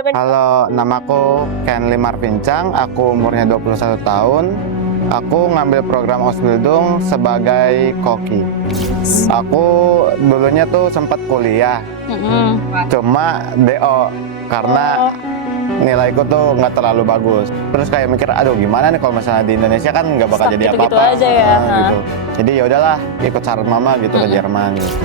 Halo, namaku Kenly Marvincang, aku umurnya 21 tahun. Aku ngambil program Ausbildung sebagai koki. Aku dulunya tuh sempat kuliah, cuma DO karena nilaiku tuh nggak terlalu bagus. Terus kayak mikir, aduh gimana nih kalau misalnya di Indonesia kan nggak bakal Stuck jadi gitu-gitu apa-apa. aja ya. Gitu. Jadi ya udahlah, ikut saran mama gitu ke Jerman. Gitu.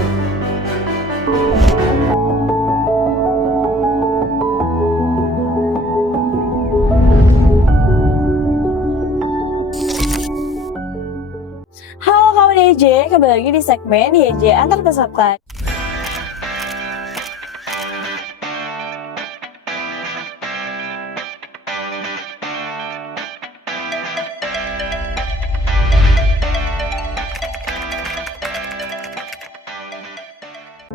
Halo kawan YJ, kembali lagi di segmen YJ Antar Peserta.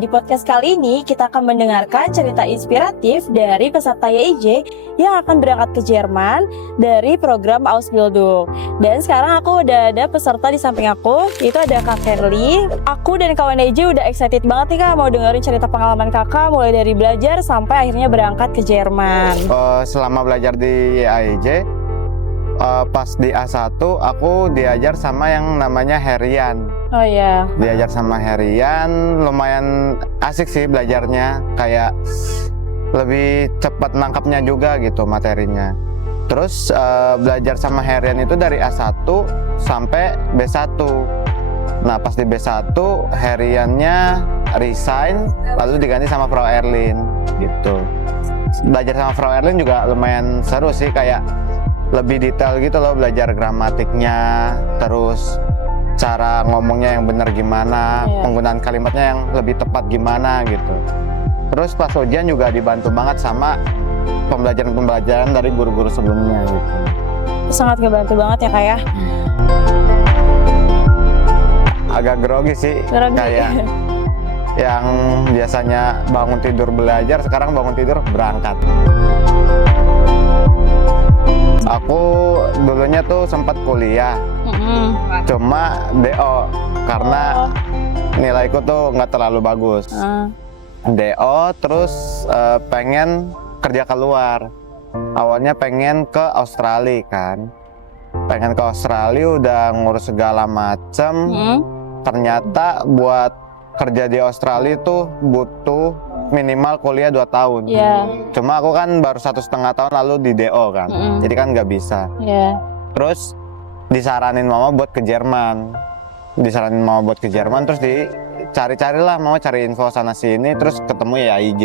Di podcast kali ini kita akan mendengarkan cerita inspiratif dari peserta YJ yang akan berangkat ke Jerman dari program Ausbildung. Dan sekarang aku udah ada peserta di samping aku, yaitu ada Kak Kerly. Aku dan kawan YJ udah excited banget nih Kak mau dengerin cerita pengalaman Kakak mulai dari belajar sampai akhirnya berangkat ke Jerman. Selama belajar di AIJ, pas di A1 aku diajar sama yang namanya Herian. Oh iya. Diajar sama Herian, lumayan asik sih belajarnya, kayak lebih cepat nangkapnya juga gitu materinya. Terus belajar sama Herian itu dari A1 sampai B1. Nah pas di B1 Heriannya resign, lalu diganti sama Frau Erlin gitu. Belajar sama Frau Erlin juga lumayan seru sih, kayak lebih detail gitu loh, belajar gramatiknya, terus cara ngomongnya yang benar gimana, penggunaan kalimatnya yang lebih tepat gimana gitu. Terus pas ujian juga dibantu banget sama pembelajaran dari guru-guru sebelumnya gitu. Sangat ngebantu banget ya Kak ya. Agak grogi sih, kayak yang biasanya bangun tidur belajar, sekarang bangun tidur berangkat. Aku dulunya tuh sempat kuliah, cuma DO karena nilaiku tuh nggak terlalu bagus. DO terus pengen kerja keluar. Awalnya pengen ke Australia kan, pengen ke Australia udah ngurus segala macem. Ternyata buat kerja di Australia tuh butuh minimal kuliah 2 tahun. Cuma aku kan baru 1,5 tahun lalu di DO kan, jadi kan nggak bisa. Terus disaranin mama buat ke Jerman, terus dicari-carilah mama, cari info sana sini, terus ketemu YAIJ.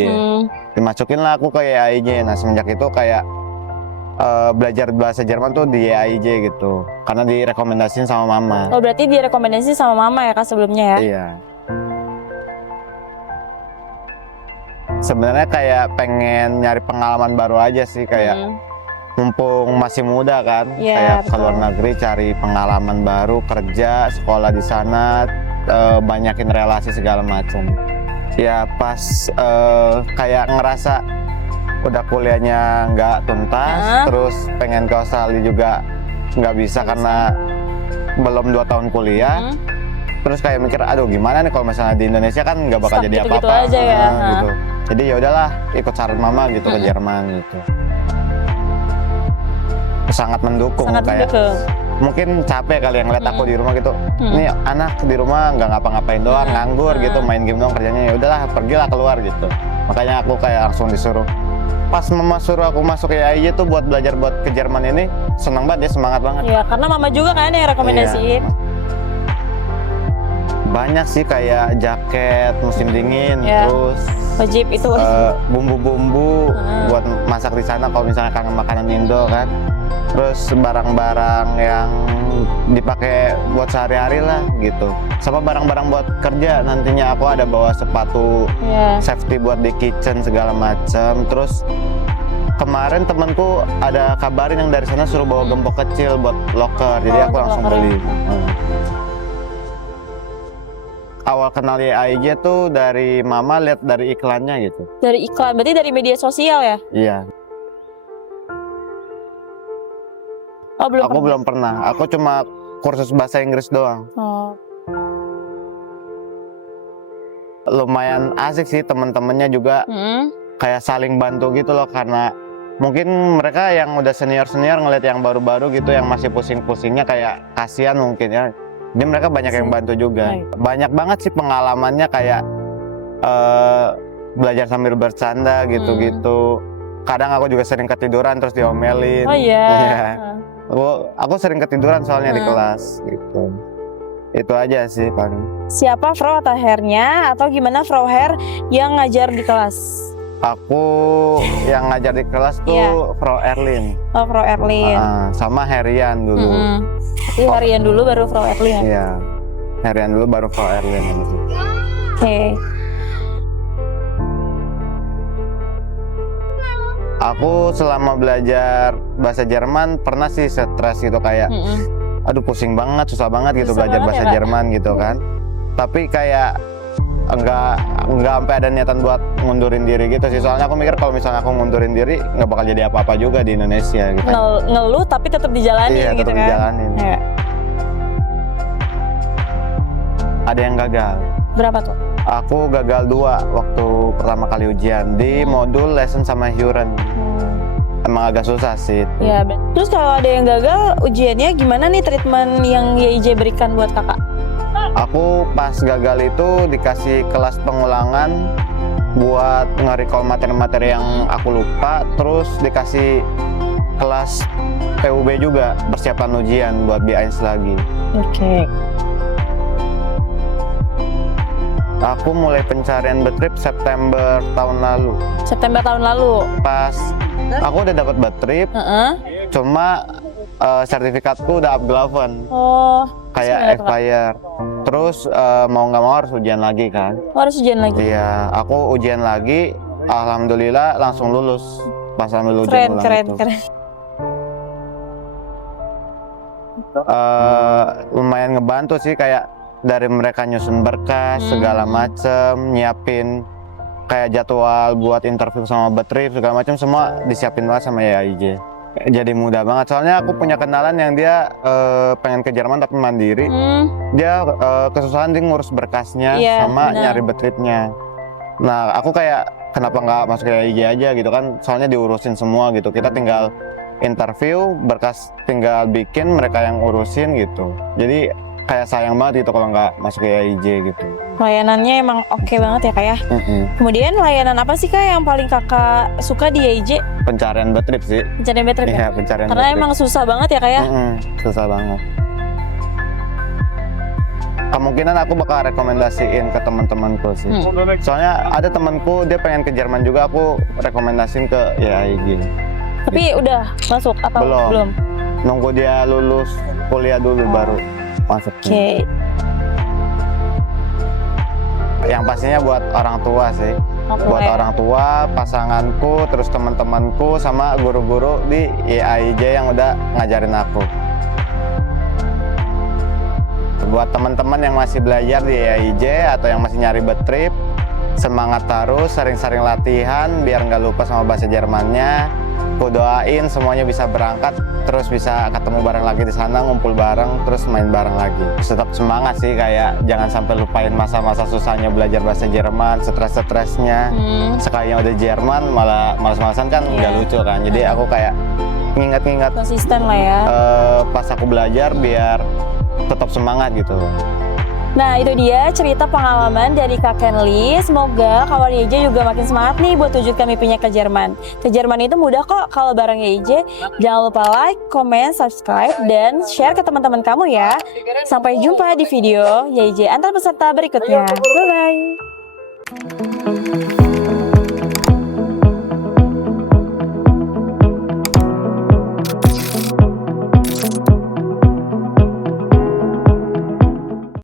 Dimasukin lah aku ke YAIJ. Nah semenjak itu kayak belajar bahasa Jerman tuh di YAIJ gitu, karena direkomendasiin sama mama. Oh berarti direkomendasi sama mama ya Kak sebelumnya ya? Iya. Sebenarnya kayak pengen nyari pengalaman baru aja sih, kayak mumpung masih muda kan, kayak ke luar negeri cari pengalaman baru, kerja, sekolah di sana, banyakin relasi segala macam. Ya pas kayak ngerasa udah kuliahnya nggak tuntas, terus pengen ke Australia juga nggak bisa karena belum 2 tahun kuliah. Terus kayak mikir, aduh gimana nih kalau misalnya di Indonesia kan nggak bakal Stuck jadi gitu-gitu apa-apa. aja ya. Gitu. Jadi ya udahlah, ikut saran mama gitu ke Jerman gitu. Sangat mendukung, kayak mungkin capek kali yang ngeliat aku di rumah gitu. Nih anak di rumah nggak ngapa-ngapain doang, nganggur gitu, main game doang kerjanya. Ya udahlah, pergilah keluar gitu. Makanya aku kayak langsung disuruh. Pas mama suruh aku masuk ke YAIJ tuh buat belajar buat ke Jerman ini, seneng banget ya, semangat banget. Iya, karena mama juga kan yang rekomendasiin. Banyak sih, kayak jaket musim dingin, terus wajib itu bumbu-bumbu buat masak di sana kalau misalnya kangen makanan Indo kan. Terus barang-barang yang dipakai buat sehari-hari lah gitu. Sama barang-barang buat kerja, nantinya aku ada bawa sepatu safety buat di kitchen segala macam. Terus kemarin temanku ada kabarin yang dari sana suruh bawa gembok kecil buat locker, jadi aku langsung beli. Awal kenal YAIJ tuh dari mama, lihat dari iklannya gitu. Dari iklan, berarti dari media sosial ya? Iya. Oh belum. Aku belum pernah. Aku cuma kursus bahasa Inggris doang. Lumayan asik sih, teman-temannya juga kayak saling bantu gitu loh, karena mungkin mereka yang udah senior ngeliat yang baru-baru gitu yang masih pusing-pusingnya kayak kasihan mungkin ya. Jadi mereka banyak yang bantu juga. Banyak banget sih pengalamannya kayak belajar sambil bercanda gitu-gitu. Kadang aku juga sering ketiduran terus diomelin. Oh iya. Iya. Aku sering ketiduran soalnya di kelas gitu. Itu aja sih paling. Siapa Fro atau Hernya atau gimana Fro Her yang ngajar di kelas? Aku yang ngajar di kelas tuh Fro Erlin. Oh, Fro Erlin. Sama Herian dulu. Jadi Herian dulu baru Fro Erlin. Iya. Herian dulu baru Fro Erlin. Oke. Aku selama belajar bahasa Jerman pernah sih stres gitu kayak aduh pusing banget, susah banget gitu belajar bahasa Jerman gitu kan. Tapi kayak enggak sampai ada niatan buat ngundurin diri gitu sih. Soalnya aku mikir kalau misalnya aku ngundurin diri nggak bakal jadi apa-apa juga di Indonesia gitu. Ngeluh tapi tetap dijalanin iya, gitu tetap kan. Dijalanin. Ya. Ada yang gagal. Berapa tuh? Aku gagal 2 waktu pertama kali ujian di modul lesson sama Huron. Emang agak susah sih. Ya, terus kalau ada yang gagal ujiannya gimana nih treatment yang YIJ berikan buat kakak? Aku pas gagal itu dikasih kelas pengulangan buat nge-recall materi-materi yang aku lupa, terus dikasih kelas PUB juga, persiapan ujian buat B1 lagi. Oke. Aku mulai pencarian betrip September tahun lalu. September tahun lalu. Pas aku udah dapat betrip, cuma sertifikatku udah upglaven. Oh. Kayak expired. Terus mau nggak mau harus ujian lagi kan? Harus ujian lagi. Iya, aku ujian lagi. Alhamdulillah langsung lulus pas ambil ujian ulang keren. Lumayan ngebantu sih, kayak dari mereka nyusun berkas segala macem, nyiapin kayak jadwal buat interview sama betrip segala macam, semua disiapin banget sama YIJ. Jadi mudah banget, soalnya aku punya kenalan yang dia pengen ke Jerman tapi mandiri. Dia kesusahan dia ngurus berkasnya sama nyari betripnya. Nah aku kayak kenapa nggak masuk ke YIJ aja gitu kan, soalnya diurusin semua gitu, kita tinggal interview, berkas tinggal bikin, mereka yang urusin gitu. Jadi kayak sayang banget gitu kalau nggak masuk ke YIJ gitu. Layanannya emang oke banget ya kak ya. Kemudian layanan apa sih kak yang paling kakak suka di YIJ? Pencarian betrip sih. Pencarian betrip Iya, ya? pencarian Karena betrip. emang susah banget ya kak ya? Susah banget. Kemungkinan aku bakal rekomendasiin ke teman-temanku sih. Soalnya ada temanku dia pengen ke Jerman juga, aku rekomendasiin ke YIJ. Tapi udah masuk atau belum? Nunggu dia lulus kuliah dulu baru masuk. Oke. Yang pastinya buat orang tua sih. Buat orang tua, pasanganku, terus teman-temanku sama guru-guru di YIJ yang udah ngajarin aku. Buat teman-teman yang masih belajar di YIJ atau yang masih nyari betrip, semangat terus, sering-sering latihan biar nggak lupa sama bahasa Jermannya. Aku doain semuanya bisa berangkat, terus bisa ketemu bareng lagi di sana, ngumpul bareng, terus main bareng lagi. Tetap semangat sih, kayak jangan sampai lupain masa-masa susahnya belajar bahasa Jerman, stres-stresnya. Sekalinya udah Jerman malah malas-malasan kan nggak lucu kan. Jadi aku kayak nginget-nginget konsisten lah ya. Pas aku belajar biar tetap semangat gitu. Nah itu dia cerita pengalaman dari Kak Kenly. Semoga kawan YIJ juga makin semangat nih buat wujudkan mimpinya ke Jerman. Ke Jerman itu mudah kok kalau bareng YIJ. Jangan lupa like, comment, subscribe, dan share ke teman-teman kamu ya. Sampai jumpa di video YIJ antar peserta berikutnya. Bye-bye.